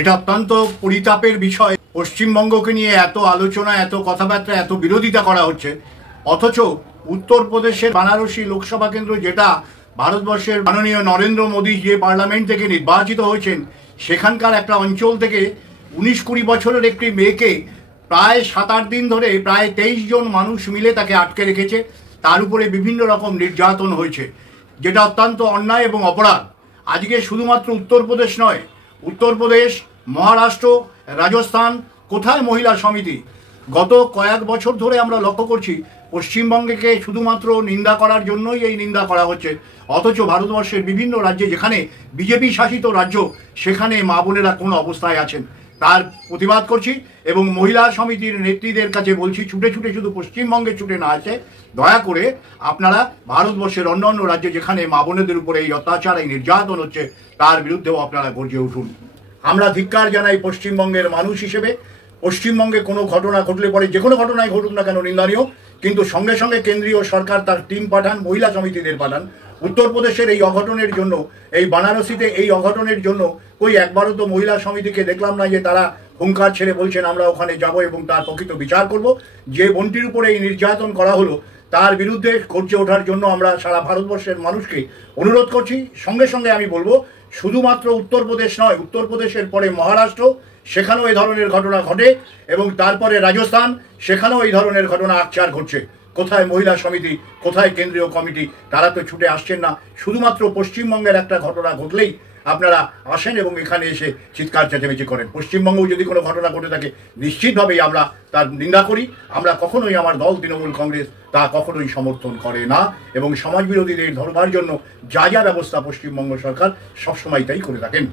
এটা অত্যন্ত পরিতাপের বিষয়, পশ্চিমবঙ্গকে নিয়ে এত আলোচনা, এত কথাবার্তা, এত বিরোধিতা করা হচ্ছে, অথচ উত্তরপ্রদেশের বানারসি লোকসভা কেন্দ্র, যেটা ভারতবর্ষের মাননীয় নরেন্দ্র মোদী যে পার্লামেন্ট থেকে নির্বাচিত হয়েছেন, সেখানকার একটা অঞ্চল থেকে 19-20 বছরের একটি মেয়েকে প্রায় 7-8 দিন ধরে প্রায় 23 জন মানুষ মিলে তাকে আটকে রেখেছে। তার উপরে বিভিন্ন রকম নির্যাতন হয়েছে, যেটা অত্যন্ত অন্যায় এবং অপরাধ। আজকে শুধুমাত্র উত্তরপ্রদেশ নয়, উত্তরপ্রদেশ, মহারাষ্ট্র, রাজস্থান, কোথায় মহিলা সমিতি? গত কয়েক বছর ধরে আমরা লক্ষ্য করছি পশ্চিমবঙ্গকে শুধুমাত্র নিন্দা করার জন্যই এই নিন্দা করা হচ্ছে, অথচ ভারতবর্ষের বিভিন্ন রাজ্যে, যেখানে বিজেপি শাসিত রাজ্য, সেখানে মা বোনেরা কোন অবস্থায় আছেন তার প্রতিবাদ করছি। এবং মহিলা সমিতির নেত্রীদের কাছে বলছি, ছুটে ছুটে শুধু পশ্চিমবঙ্গে ছুটে না আসে, দয়া করে আপনারা ভারতবর্ষের অন্যান্য রাজ্যে যেখানে মা বোনেদের উপরে এই অত্যাচার, এই নির্যাতন হচ্ছে, তার বিরুদ্ধেও আপনারা গর্জে উঠুন। আমরা ধিক্কার জানাই পশ্চিমবঙ্গের মানুষ হিসেবে। পশ্চিমবঙ্গে কোনো ঘটনা ঘটলে পরে, যে কোনো ঘটনায় ঘটুক না কেন, নিন্দনীয়, কিন্তু সঙ্গে সঙ্গে কেন্দ্রীয় সরকার তার টিম পাঠান, মহিলা সমিতিদের পাঠান। উত্তরপ্রদেশের এই অঘটনের জন্য, এই বানারসিতে এই অঘটনের জন্য কই একবারও তো মহিলা সমিতিকে দেখলাম না যে তারা হুঙ্কার ছেড়ে বলছেন আমরা ওখানে যাব এবং তার প্রকৃত বিচার করব। যে বোনটির উপরে এই নির্যাতন করা হলো, তার বিরুদ্ধে গর্জে ওঠার জন্য আমরা সারা ভারতবর্ষের মানুষকে অনুরোধ করছি। সঙ্গে সঙ্গে আমি বলবো, শুধুমাত্র উত্তরপ্রদেশ নয়, উত্তরপ্রদেশের পরে মহারাষ্ট্র, সেখানেও এই ধরনের ঘটনা ঘটে, এবং তারপরে রাজস্থান, সেখানেও এই ধরনের ঘটনা আকচার ঘটছে। কোথায় মহিলা সমিতি, কোথায় কেন্দ্রীয় কমিটি? তারা তো ছুটে আসছেন না। শুধুমাত্র পশ্চিমবঙ্গের একটা ঘটনা ঘটলেই আপনারা আসেন এবং এখানে এসে চিৎকার চেঁচামেচি করেন। পশ্চিমবঙ্গেও যদি কোনো ঘটনা ঘটে থাকে, নিশ্চিতভাবেই আমরা তার নিন্দা করি। আমরা কখনোই, আমার দল তৃণমূল কংগ্রেস তা কখনোই সমর্থন করে না, এবং সমাজবিরোধীদের ধরবার জন্য যা যা ব্যবস্থা পশ্চিমবঙ্গ সরকার সবসময় তাই করে থাকেন।